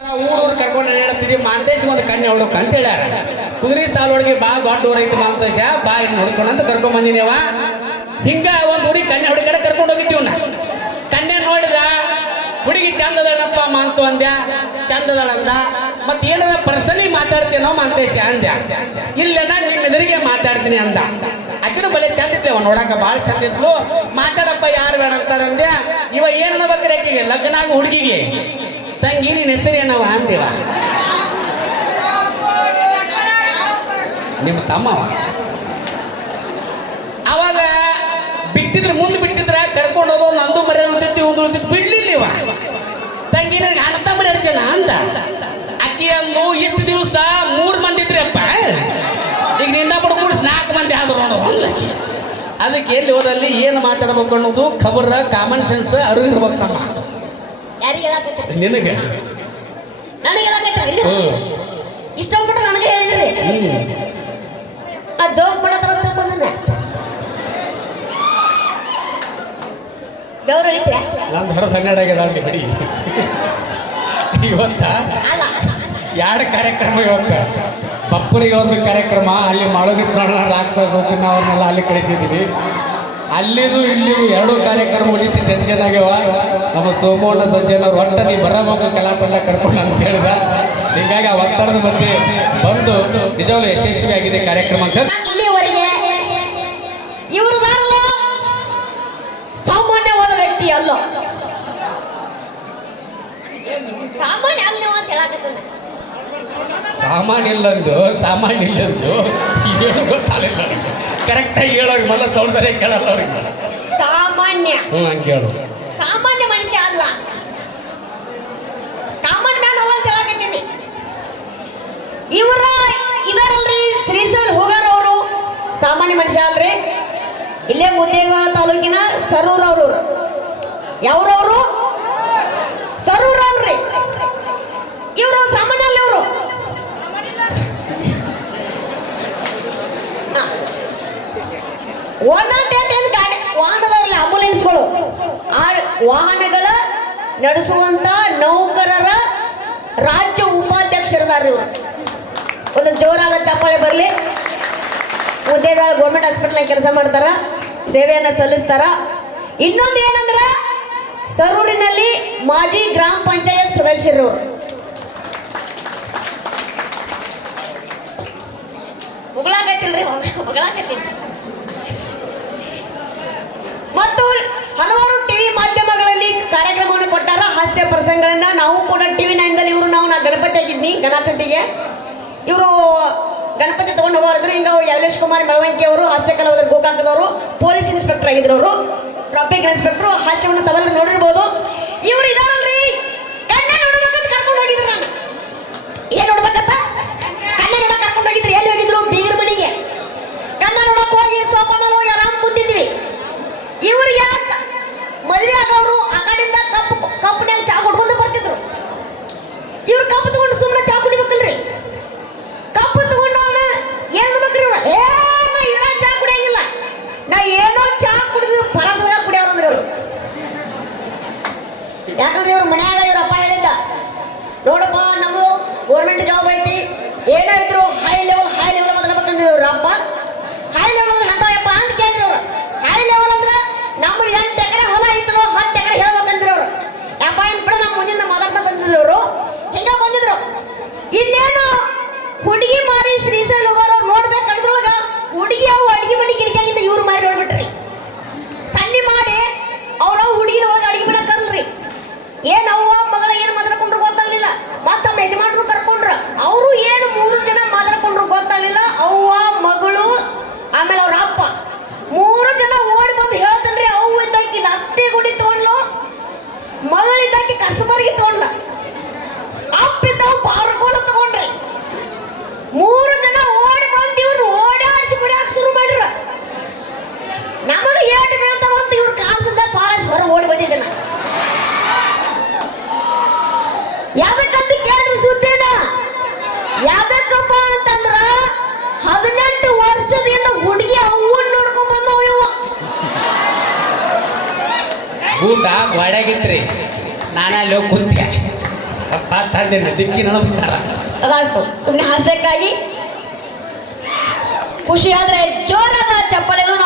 ಊರೂರು ಕರ್ಕೊಂಡು ಹೇಳ್ತಿದ್ವಿ ಮಾಂತೇಶ್ ಒಂದು ಕಣ್ಣು ಹೊಡ್ಕ ಅಂತ ಹೇಳ್ಯಾರ. ಕುದುರೆ ಸಾಲೊಳಗೆ ಬಾ ದೊಡ್ಡ ಊರ ಐತಿ ಮಾಂತೇಶ ಬಾ ಇಲ್ಲಿ ನೋಡ್ಕೊಂಡಂತ ಕರ್ಕೊಂಡ್ ಬಂದಿನೇವ. ಹಿಂಗ ಒಂದ್ ಹುಡುಗಿ ಕಣ್ಣೆ ಹುಡುಗಡೆ ಕರ್ಕೊಂಡು ಹೋಗಿದ್ದೀವ್ ನಾ. ಕಣ್ಣೆ ನೋಡಿದ ಹುಡುಗಿ ಚಂದದಳಪ್ಪ ಮಾಂತು ಅಂದ್ಯ, ಚಂದದಳ ಅಂದ. ಮತ್ ಏನಾರ ಪರ್ಸನಲಿ ಮಾತಾಡ್ತೀನೋ ಮಾಂತೇಶ ಅಂದ್ಯ. ಇಲ್ಲೇನ ನಿಮ್ ಎದುರಿಗೆ ಮಾತಾಡ್ತೀನಿ ಅಂದ. ಆಕಿನೂ ಬಲೆ ಚಂದ ಇತ್ತೇವ, ನೋಡಾಕ ಬಾಳ ಚಂದ ಇದ್ಲು. ಮಾತಾಡಪ್ಪ ಯಾರು ಬೇಡ ಅಂತಾರ ಅಂದ್ಯ. ಇವ ಏನ್ ಅನ್ಬೇಕ್ರಿ ಆಕಿಗೆ ಲಗ್ನ ಆಗ ಹುಡುಗಿಗೆ, ತಂಗಿ ನಿನ್ನ ಹೆಸರು ಏನವ ಅಂತೀವ. ನಿಮ್ಮ ತಮ್ಮವ ಅವಾಗ ಬಿಟ್ಟಿದ್ರೆ ಮುಂದೆ ಬಿಟ್ಟಿದ್ರ ಕರ್ಕೊಂಡು ಹೋದೋ ನಂದು ಮರಿ ಉಳಿತೈತಿ ಒಂದು ಉಳಿತೈತಿ ಬಿಡ್ಲಿಲ್ಲಿವ. ತಂಗಿ ನನಗೆ ಅಣ್ಣ ಮರಿ ಅಡ್ಸಣ ಅಂದ. ಅಕ್ಕಿ ಅಂದು ಇಷ್ಟು ದಿವಸ 3 ಮಂದಿ ಇದ್ರಪ್ಪ, ಈಗ ನಿನ್ನ ಬಡ್ಕೊಂಡು 4 ಮಂದಿ ಆದ್ರು ನೋಡು ಅಲ್ಲಕ್ಕಿ. ಅದಕ್ಕೆ ಎಲ್ಲಿ ಹೋದಲ್ಲಿ ಏನು ಮಾತಾಡ್ಬೇಕು ಅನ್ನೋದು ಖಬರ್ ಕಾಮನ್ ಸೆನ್ಸ್ ಅರಿವು ಇರ್ಬೇಕು ತಮ್ಮ. ನಿನಗೆ ಇಷ್ಟೊಂದ್ಬಿಟ್ಟು ನನಗೆ ಹೇಳಿದ್ರಿ ಆ ಜೋಕ್ ಕೂಡ ತಿಳ್ಕೊಂಡೆ ಗೌರವ ಐತ್ರಿ. ನಂದು ಹೊರದು 12 ಆಗ್ಯದ ಅಲ್ಲಿ ಬಡಿ. ಇವತ್ತ 2 ಕಾರ್ಯಕ್ರಮ. ಇವತ್ತ ಬಪ್ಪರಿಗೆ ಒಂದು ಕಾರ್ಯಕ್ರಮ, ಅಲ್ಲಿ ಮಾಡೋದಿಕ್ಕೆ ರಾಕ್ಷಸ ಅವ್ರನ್ನೆಲ್ಲ ಅಲ್ಲಿ ಕಳಿಸಿದ್ದೀವಿ. ಅಲ್ಲಿದು ಇಲ್ಲಿದು 2 ಕಾರ್ಯಕ್ರಮ ಇಷ್ಟು ಟೆನ್ಷನ್ ಆಗ್ಯಾವ. ನಮ್ಮ ಸೋಮಣ್ಣ ಸಜ್ಜನವ್ರು ಒಟ್ಟ ನೀ ಬರಬೇಕು ಕಲಾಪಲ್ಲ ಕರ್ಕೊಂಡು ಅಂತ ಹೇಳಿದ. ಹೀಗಾಗಿ ಆ ಒತ್ತಡದ ಮಧ್ಯೆ ಬಂದು ನಿಜವಾಗ್ಲೂ ಯಶಸ್ವಿ ಆಗಿದೆ ಕಾರ್ಯಕ್ರಮ ಅಂತ. ಇಲ್ಲಿವರೆಗೆ ಇವರು ಸಾಮಾನ್ಯವಾದ ವ್ಯಕ್ತಿ ಅಲ್ಲ, ಸಾಮಾನ್ಯ ಅಲ್ಲ ಅಂತ ಹೇಳಕತ್ತೇನೆ. ಸಾಮಾನ್ಯ ಇಲ್ಲಂದು ಏನು ಗೊತ್ತಾಗಲಿಲ್ಲ. ಕರೆಕ್ಟಾಗಿ ಹೇಳೋಗಿ ಮೊದಲ ಸೌಂಡ್ ಸರಿಯಾಗಿ ಕೇಳಲ್ಲ ಅವ್ರಿಗೆ. ಸಾಮಾನ್ಯ ಹಂಗೆ ಹೇಳು. ಸಾಮಾನ್ಯ ಮನುಷ್ಯ ಅಲ್ಲ, ಕಾಮನ್ ಮ್ಯಾನ್ ಅಲ್ಲ ಅಂತ ಹೇಳಕತ್ತೀನಿ. ಇವರಲ್ರಿ ಶ್ರೀಸಲ್ ಹೋಗಾರ್ ಅವರು ಸಾಮಾನ್ಯ ಮನುಷ್ಯ ಅಲ್ರಿ. ಇಲ್ಲೇ ಮುದ್ದೇಬಿಹಾಳ ತಾಲೂಕಿನ ಸರೂರ್ ಅವರು. ಯಾವ್ರವ್ರು? ಸರೂರ್ ಅವ್ರಿ. ಇವರು ಸಾಮಾನ್ಯ ಅಲ್ಲ. ಇವರು 108 ಗಾಡಿ ವಾಹನದವರಲ್ಲ, ಆಂಬುಲೆನ್ಸ್ಗಳು. ಆ ವಾಹನಗಳ ನಡೆಸುವಂತ ನೌಕರರ ರಾಜ್ಯ ಉಪಾಧ್ಯಕ್ಷರದಾರ್ರಿ ಇವರು. ಒಂದು ಜೋರಾದ ಚಪ್ಪಾಳೆ ಬರಲಿ. ಮುದ್ದೇಬಿಹಾಳ ಗೌರ್ಮೆಂಟ್ ಹಾಸ್ಪಿಟಲ್ ಕೆಲಸ ಮಾಡ್ತಾರ, ಸೇವೆಯನ್ನ ಸಲ್ಲಿಸ್ತಾರ. ಇನ್ನೊಂದು ಏನಂದ್ರ ಸರೂರಿನಲ್ಲಿ ಮಾಜಿ ಗ್ರಾಮ ಪಂಚಾಯತ್ ಸದಸ್ಯರು. ಮುಗಳಾಕತ್ತಿಲ್ರಿ, ಮುಗಳಾಕತ್ತೀನಿ. ಮತ್ತು ಹಲವಾರು ಟಿವಿ ಮಾಧ್ಯಮಗಳಲ್ಲಿ ಕಾರ್ಯಕ್ರಮವನ್ನು ಕೊಟ್ಟಾರ, ಹಾಸ್ಯ ಪ್ರಸಂಗಗಳನ್ನ. ನಾವು ಕೂಡ ಟಿವಿ 9ದಲ್ಲಿ ಇವರು ನಾ ಗಣಪತಿ ಆಗಿದ್ನಿ ಗಣಪತಿಗೆ. ಇವರು ಗಣಪತಿ ತಗೊಂಡು ಹೋಗೋರಿದ್ರು. ಹಿಂಗ ಯವಲೇಶ್ ಕುಮಾರ್ ಮೆಳವಂಕಿ ಅವರು ಹಾಸ್ಯ ಕಲಾವಿದರು, ಗೋಕಾಕದವರು, ಪೊಲೀಸ್ ಇನ್ಸ್ಪೆಕ್ಟರ್ ಆಗಿದ್ರು. ಅವರು ಟ್ರಾಫಿಕ್ ಇನ್ಸ್ಪೆಕ್ಟರ್. ಹಾಸ್ಯವನ್ನು ತಾವೆಲ್ಲರೂ ನೋಡಿರ್ಬೋದು. ಇವರು ಇದಾರಲ್ರಿ, ಕಣ್ಣ ನೋಡ್ಬೇಕಂತ ಕರ್ಕೊಂಡು ಹೋಗಿದ್ರು. ನಾನು ಏನ್ ನೋಡ್ಬೇಕಂತ ಕಣ್ಣ ನೋಡಕ್ ಕರ್ಕೊಂಡು ಹೋಗಿದ್ರು. ಎಲ್ಲಿ ಹೋಗಿದ್ರು? ಬೀಗರ ಮನೆಗೆ. ಕಣ್ಣ ನೋಡಕ್ ಹೋಗಿ ಸೋಫಾದಲ್ಲಿ ಹೋಗಿ ಆರಾಮ್ ಕೂತಿದ್ವಿ. ಇವ್ರು ಯಾಕ ಮದುವೆ ಆದವರು ಆ ಕಡೆಯಿಂದ ಕಪ್ನ್ಯಾಗ ಚಾ ಕುಡ್ಕೊಂಡು ಬರ್ತಿದ್ರು. ಇವ್ರು ಕಪ್ ತಗೊಂಡು ಸುಮ್ಮನೆ ಚಾ ಕುಡಿಬೇಕಲ್ರಿ. ಕಪ್ ತಗೊಂಡು ಅವನ ಏನ್ ಮಾಡ್ಬೇಕ್ರಿ? ನಾ ಇರೋ ಚಾ ಕುಡಿಯಂಗಿಲ್ಲ, ನಾ ಏನೋ ಚಾ ಕುಡಿದ್ರು ಪರದಾಗ ಕುಡಿಯೋರಂದ್ರೆ ಇವ್ರು. ಯಾಕಂದ್ರೆ ಇವ್ರ ಮನ್ಯಾಗ ಇವ್ರ ಅಪ್ಪ ಹೇಳಿದ್ದ, ನೋಡಪ್ಪ ನಮ್ದು ಗೌರ್ಮೆಂಟ್ ಜಾಬ್ ಐತಿ, ಏನೋ ಇದ್ರು ಹೈ ಲೆವೆಲ್ ಬದಲಬೇಕಂದ್ರೆ ಇವ್ರ ಅಪ್ಪ. ಹೈ ಲೆವೆಲ್ ಅಂದ್ರೆ ಅಂತವಪ್ಪ ಅಂತ ಕೇಳಿದ್ರಿ ಅವ್ರು. ಹೈ ಲೆವೆಲ್ ಅಂದ್ರೆ ನಮ್ದು 8 ಎಕರೆ ಹೊಲ ಐತಲೋ 10 ಎಕರೆ ಹೇಳ್ಬೇಕಂದ್ರಿ ಅವ್ರು. ಯಪ್ಪ ಏನ್ ಬಿಡ ನಮ್ಮ ಮುಂದಿನ ಮಾತಾಡ್ತಾ ಬಂದಿದ್ರು ಅವರು. ಹಿಂಗ ಬಂದಿದ್ರು. ಇನ್ನೇನು ಹುಡುಗಿ ಮಾರಿ ಶ್ರೀಶೈಲ್ ಹೋಗೋರು ನೋಡ್ಬೇಕು ಅದ್ರೊಳಗ ಹುಡುಗಿ ಅವು ಅಡಿಗೆ ಮನೆ ಕಿಟಕಿಯಾಗಿಂದ ಇವ್ರು ಮಾರಿ ನೋಡ್ಬಿಟ್ರಿ. ಸನ್ನಿ ಮಾಡಿ ಅವ್ರ ಹುಡುಗಿನ ಹೋಗಿ ಅಡಿಗೆ ಮನೆ ಕರ್ಲ್ರಿ. ಏನ್ ಅವ್ವ ಮಗಳ ಏನ್ ಮಾತಾಡ್ಕೊಂಡ್ರು ಗೊತ್ತಾಗ್ಲಿಲ್ಲ. ಮತ್ತಮ್ಮ ಯಜಮಾನ್ರು ಕರ್ಕೊಂಡ್ರ. ಅವರು ಏನು 3 ಜನ ಮಾತಾಡ್ಕೊಂಡ್ರು ಗೊತ್ತಾಗ್ಲಿಲ್ಲ. ಅವ್ವ, ಮಗಳು, ಆಮೇಲೆ ಅವ್ರ ಅಪ್ಪ 3 ಜನ ಓಡಿ ಬಂದು ಹೇಳ್ತನ್ರಿ. ಅವು ಇದ್ದಾಕಿ ಲತ್ತಿ ಗುಡಿ ತಗೊಂಡ್ಲು, ಮಗಳಿದ್ದಾಕಿ ಕಸಬರ್ಗಿ ತಗೊಂಡ್ಲ, ಅಪ್ಪ ಇದ್ದಾವ ಬಾರಕೋಲ ತಗೊಂಡ್ರಿ. 3 ಜನ ಓಡಿ ಬಂದು ಇವ್ರು ಓಡಾಡಿಸಿ ಕುಡಿಯಾಕ ಶುರು ಮಾಡ್ರ. ನಮಗೆ ಏಟು ಬೀಳ್ತಾವಂತ ಇವ್ರ ಕಾಲ್ಸಲ್ಲ ಪಾರಸ್ ಹೊರ ಓಡಿ ಬಂದಿದ್ದೆ. ನಾ ಯಾವ್ದಕ್ಕಂತ ಕೇಳ್ರಿ ಸುದ್ದಿನ. ಯಾವ್ದಕ್ಕಪ್ಪ ಅಂತಂದ್ರ 18 ವರ್ಷದಿಂದ ಹುಡುಗಿ ಅವನ್ನ ನೋಡ್ಕೊಂಡ್ ಬಂದವ ಇವ. ಊಟ ಗೋಡ್ಯಾಗಿತ್ರಿ, ನಾನು ಅಲ್ಲಿ ಹೋಗಿ ಕುಂತೆ. ಅಪ್ಪ ತಂದೆ ದಿಕ್ಕಿ ನಮಸ್ಕಾರ. ಅದಾಯ್ತು, ಸುಮ್ಮನೆ ಹಾಸ್ಯಕ್ಕಾಗಿ ಖುಷಿ ಆದ್ರೆ ಜೋರಾದ ಚಪ್ಪಾಳೆಗಳು